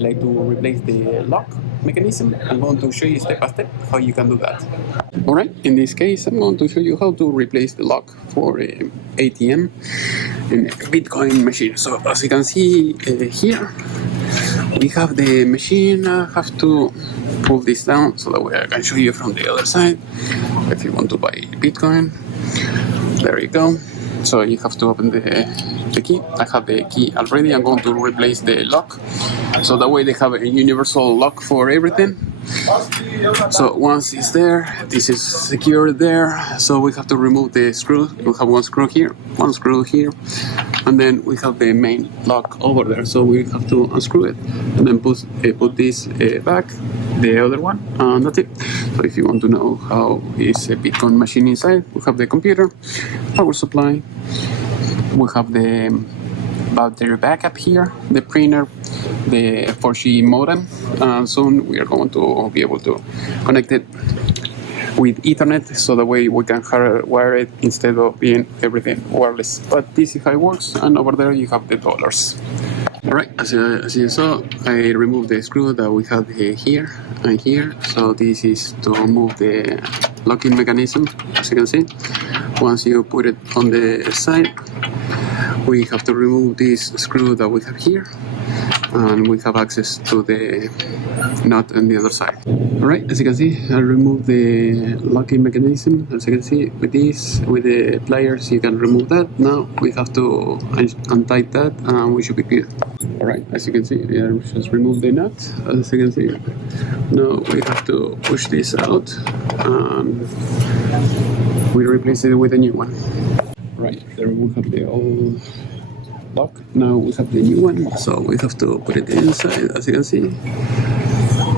Like to replace the lock mechanism. I'm going to show you step by step how you can do that. Alright, in this case I'm going to show you how to replace the lock for ATM in a Bitcoin machine. So as you can see here, we have the machine. I have to pull this down so that way I can show you from the other side. If you want to buy Bitcoin, there you go. So you have to open the key. I have the key already. I'm going to replace the lock, so that way they have a universal lock for everything. So once it's there, this is secured there. So we have to remove the screw. We have one screw here, and then we have the main lock over there. So we have to unscrew it and then put this back, the other one, and that's it. So if you want to know how is a Bitcoin machine inside, we have the computer, power supply, we have the battery backup here, the printer, the 4G modem, and soon we are going to be able to connect it with Ethernet, so that way we can hardwire it instead of being everything wireless. But this is how it works, and over there you have the dollars. Alright, as you saw, I removed the screw that we had here and here. So this is to move the locking mechanism, as you can see. Once you put it on the side, we have to remove this screw that we have here, and we have access to the nut on the other side. Alright, as you can see, I removed the locking mechanism. As you can see, with the pliers, you can remove that. Now we have to untie that, and we should be good. Alright, as you can see, I just removed the nut. As you can see, now we have to push this out, and we replace it with a new one. Right, there we have the old lock. Now we have the new one, so we have to put it inside, as you can see.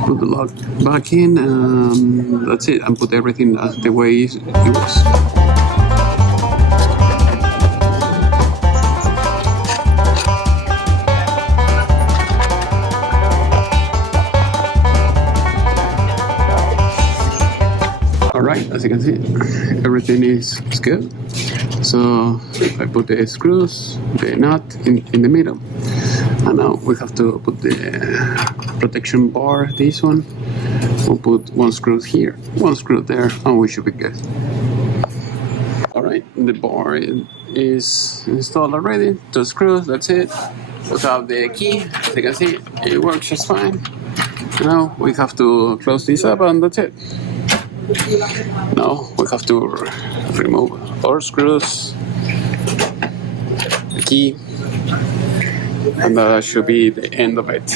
Put the lock back in, and that's it, and put everything as the way it was. Alright, as you can see, everything is good. So I put the screws, the nut in the middle, and now we have to put the protection bar, this one. We'll put one screw here, one screw there, and we should be good. Alright, the bar is installed already, 2 screws, that's it. We have the key, as you can see, it works just fine. Now we have to close this up, and that's it. Now we have to remove our screws, the key, and that should be the end of it.